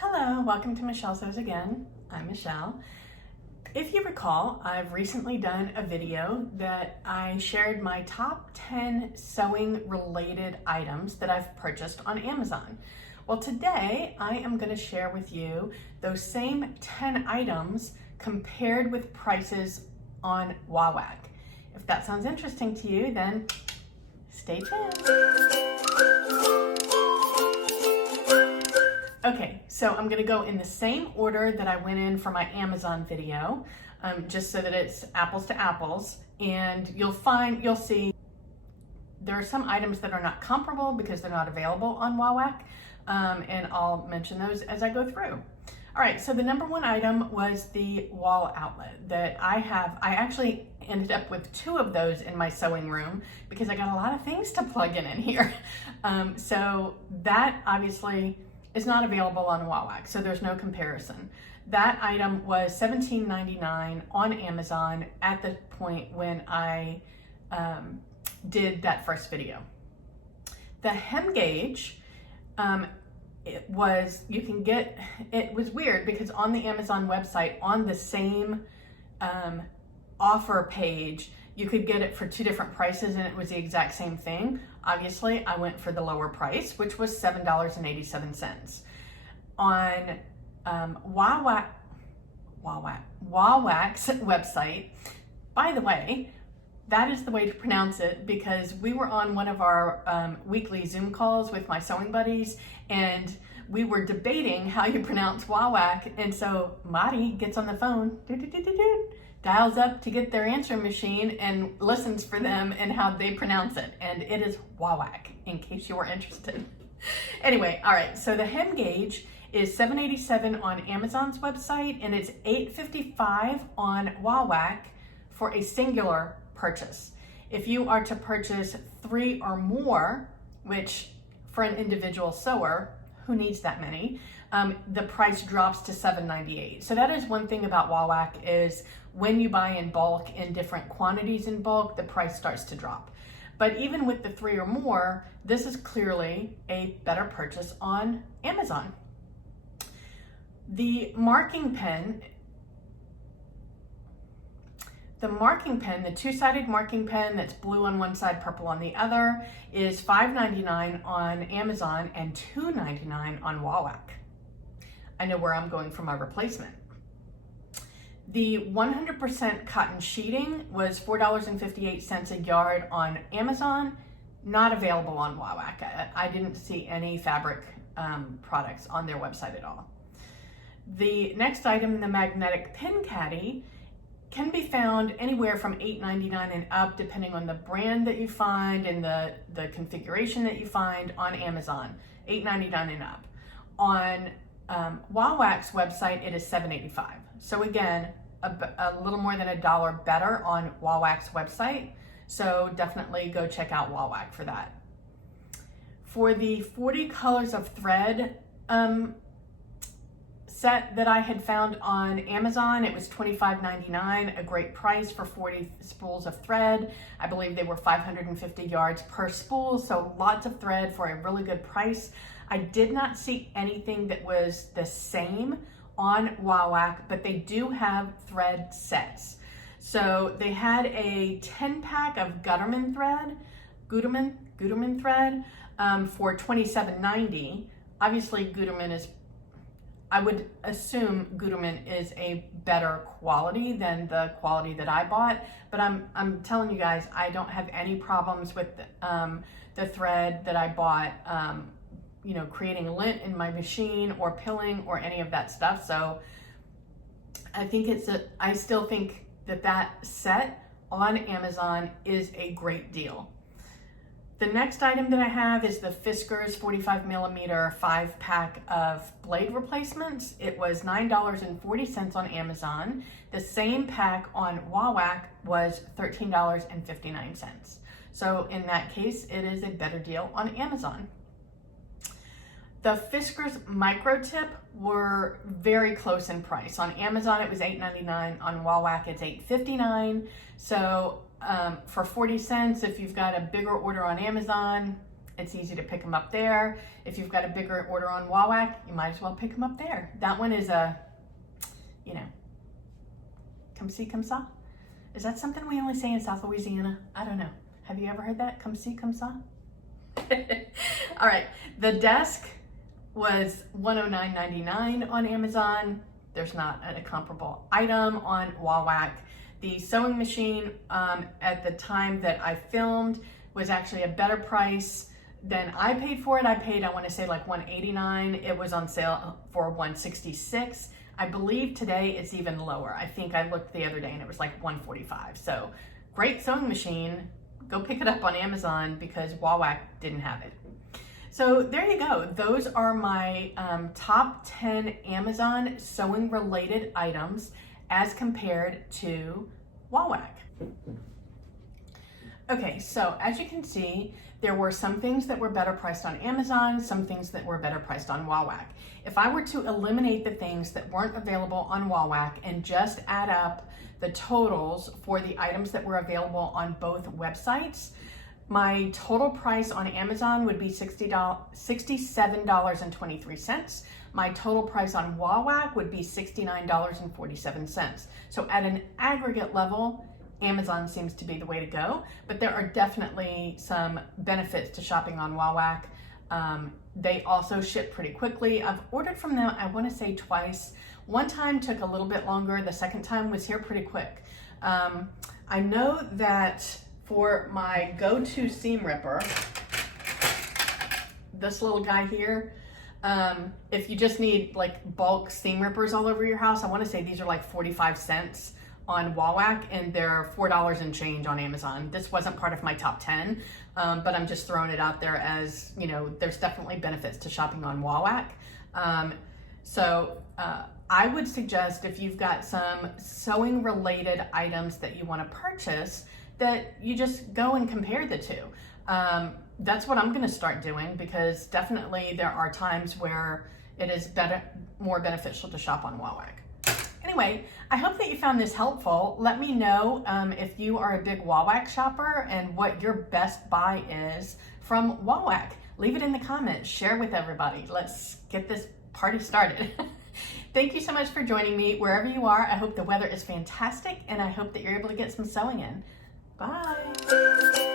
Hello, welcome to Michelle Sews Again. I'm Michelle. If you recall, I've recently done a video that I shared my top 10 sewing related items that I've purchased on Amazon. Well, today I am going to share with you those same 10 items compared with prices on Wawak. If that sounds interesting to you, then stay tuned. Okay, so I'm gonna go in the same order that I went in for my Amazon video, just so that it's apples to apples, and you'll see there are some items that are not comparable because they're not available on Wawak, and I'll mention those as I go through. All right, so the number one item was the wall outlet that I have. I actually ended up with 2 of those in my sewing room because I got a lot of things to plug in here. So that obviously is not available on Wawak, so there's no comparison. That item was $17.99 on Amazon at the point when I did that first video. The hem gauge, it was weird because on the Amazon website, on the same offer page, you could get it for 2 different prices and it was the exact same thing. Obviously, I went for the lower price, which was $7.87. On Wawak's website, by the way, that is the way to pronounce it because we were on one of our weekly Zoom calls with my sewing buddies and we were debating how you pronounce Wawak, and so Mari gets on the phone, dials up to get their answering machine and listens for them and how they pronounce it, and it is Wawak, in case you were interested. Anyway, all right, so the hem gauge is $7.87 on Amazon's website, and it's $8.55 on Wawak for a singular purchase. If you are to purchase 3 or more, which for an individual sewer, who needs that many, the price drops to $7.98. So that is one thing about Wawak is when you buy in bulk, in different quantities in bulk, the price starts to drop. But even with the 3 or more, this is clearly a better purchase on Amazon. The marking pen, the 2-sided marking pen that's blue on one side, purple on the other, is $5.99 on Amazon and $2.99 on Wawak. I know where I'm going for my replacement. The 100% cotton sheeting was $4.58 a yard on Amazon, not available on Wawak. I didn't see any fabric products on their website at all. The next item, the magnetic pin caddy, can be found anywhere from $8.99 and up, depending on the brand that you find and the configuration that you find on Amazon. $8.99 and up. On Wawak's website, it is $7.85. So again, a little more than $1 better on Wawak's website. So definitely go check out Wawak for that. For the 40 colors of thread set that I had found on Amazon, it was $25.99, a great price for 40 spools of thread. I believe they were 550 yards per spool, so lots of thread for a really good price. I did not see anything that was the same on Wawak, but they do have thread sets. So they had a 10-pack of Gutermann thread for $27.90. Obviously, I would assume Gutermann is a better quality than the quality that I bought, but I'm telling you guys, I don't have any problems with the thread that I bought, creating lint in my machine or pilling or any of that stuff. So I still think that set on Amazon is a great deal. The next item that I have is the Fiskars 45mm 5-pack of blade replacements. It was $9.40 on Amazon. The same pack on Wawak was $13.59. So in that case, it is a better deal on Amazon. The Fiskars micro tip were very close in price. On Amazon, it was $8.99. On Wawak, it's $8.59. So for 40 cents, if you've got a bigger order on Amazon, It's easy to pick them up there. If you've got a bigger order on Wawak, you might as well pick them up there. That one is a, you know, come see, come saw. Is that something we only say in South Louisiana? I don't know. Have you ever heard that? Come see, come saw? All right, the desk was $109.99 on Amazon. There's not a comparable item on Wawak. The sewing machine at the time that I filmed was actually a better price than I paid for it. I paid, I want to say like $189. It was on sale for $166. I believe today it's even lower. I think I looked the other day and it was like $145. So great sewing machine. Go pick it up on Amazon because Wawak didn't have it. So there you go. Those are my top 10 Amazon sewing related items as compared to Wawak. Okay, so as you can see, there were some things that were better priced on Amazon, some things that were better priced on Wawak. If I were to eliminate the things that weren't available on Wawak and just add up the totals for the items that were available on both websites, my total price on Amazon would be $67.23. My total price on Wawak would be $69.47. So at an aggregate level, Amazon seems to be the way to go, but there are definitely some benefits to shopping on Wawak. They also ship pretty quickly. I've ordered from them, I want to say twice. One time took a little bit longer. The second time was here pretty quick. I know that for my go-to seam ripper, this little guy here, if you just need like bulk seam rippers all over your house, I want to say these are like 45 cents on Wawak and they're $4 and change on Amazon. This wasn't part of my top 10, but I'm just throwing it out there as, you know, there's definitely benefits to shopping on Wawak. I would suggest if you've got some sewing related items that you want to purchase, that you just go and compare the two. That's what I'm going to start doing because definitely there are times where it is more beneficial to shop on Wawak. Anyway, I hope that you found this helpful. Let me know if you are a big Wawak shopper and what your best buy is from Wawak. Leave it in the comments, share with everybody. Let's get this party started. Thank you so much for joining me wherever you are. I hope the weather is fantastic and I hope that you're able to get some sewing in. Bye.